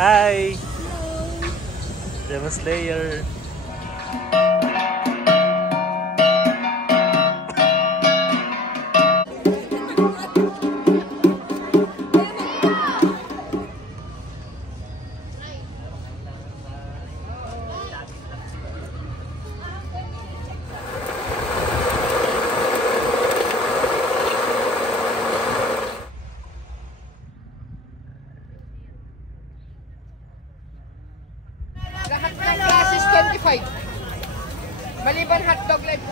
Hi! Demon Slayer. Lahat ng classes 25. Maliban hotdog live.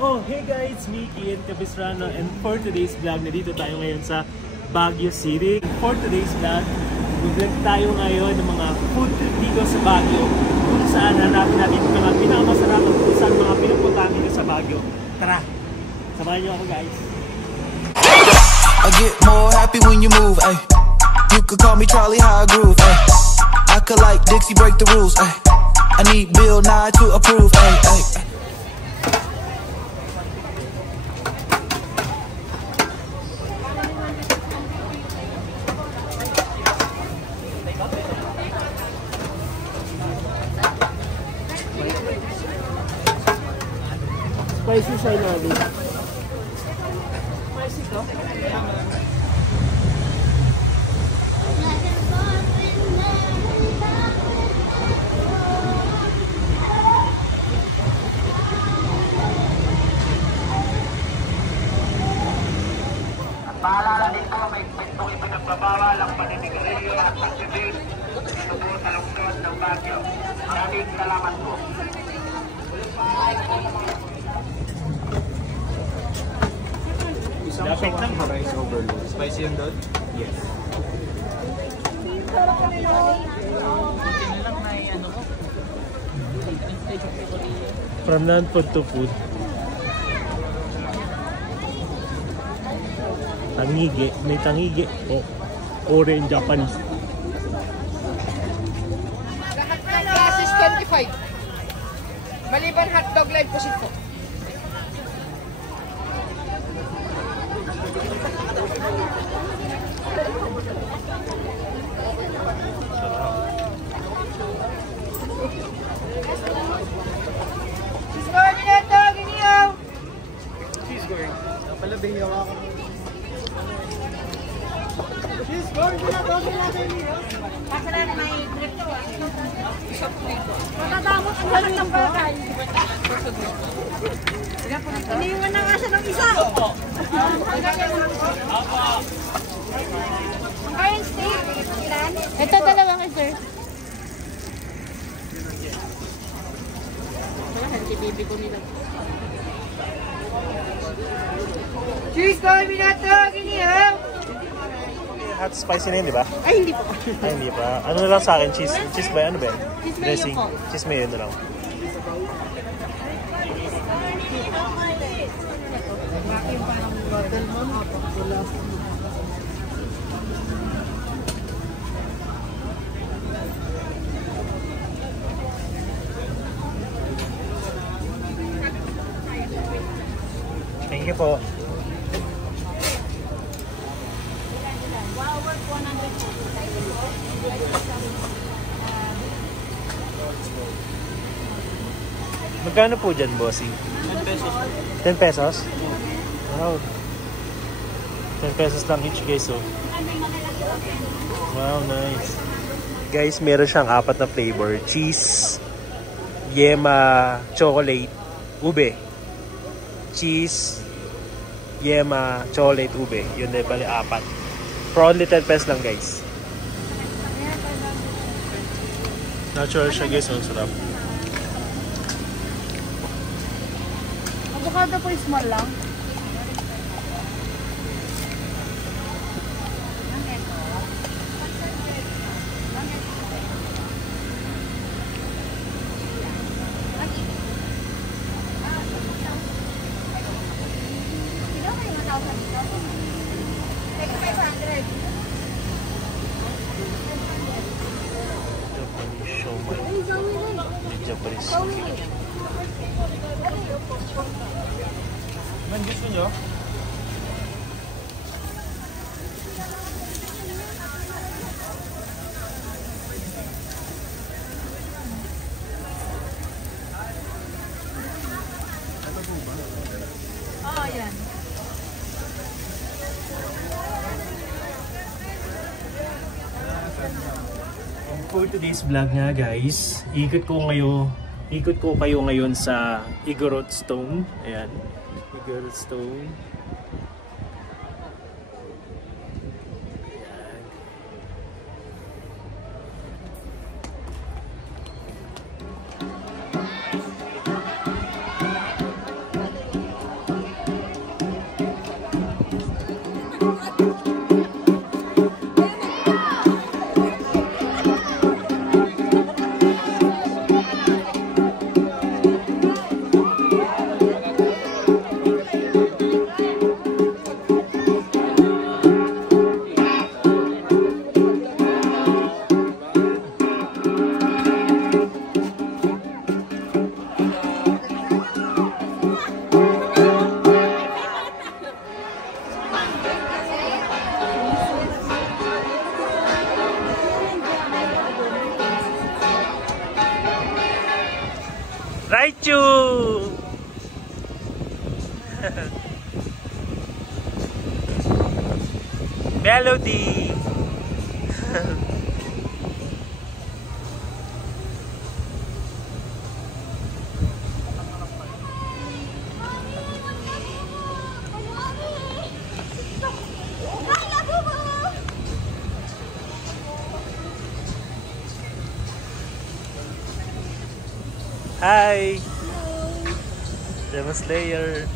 Oh, hey guys! Mickey and Capistrano, and for today's vlog, nandito tayo ngayon sa Baguio City. For today's vlog, mag-vlog tayo ngayon ng mga food trip dito sa Baguio, kung saan hanapin natin yung mga pinakamasarap at kung saan mga pinupuntahan dito sa Baguio. Tara! Samahan niyo ako guys! I get more happy when you move, ay. You could call me Charlie, how I groove, ay. I could like Dixie, break the rules, ay. I need Bill Nye to approve, ay, ay. Spicy siya namin. Spicy to? Paalala din po, may pintong ipinagbabawal ang paninigarilyo at pagsibig dito po sa lungsod ng Baguio. Maraming salamat po. Isang shawang rice overload. Spicy yun doon? Yes. From non-food to food. Tangige. May tangige. Ore in Japanese. Lahat ng classes 25. Maliban hotdog live pusit po. Pala bihiyawa ako. Matadamot ang lahat ng bakal. Iniwan na nga siya ng isa. Iron steak. Ilan? Ito dalawa ka, sir. Hindi baby ko nila. Cheese kami na ito, ginihaw! Hot spicy na yun, di ba? Ay, hindi po. Ay, hindi pa. Ano na lang sa akin? Cheese? Cheese ba? Ano ba yun? Cheese mayo Dressing. po. Cheese mayo na lang. Thank you po. Magkano po dyan, bossing? 10 pesos. 10 pesos? Wow. 10 pesos lang each guys, oh. Wow, nice. Guys, meron siyang 4 na flavor. Cheese, yema, chocolate, ube. Cheese, yema, chocolate, ube. Yun na bali 4. For only 10 pesos lang, guys. Natural siya, guys. Ang sarap. Avocado po small lang. Japanese siomai. Japanese suki. Man, gusto nyo? for today's vlog nga guys, ikot ko kayo ngayon sa Igorot Stone. Ayan, Igorot Stone. Raichu! Melody! Hi! Demon Slayer.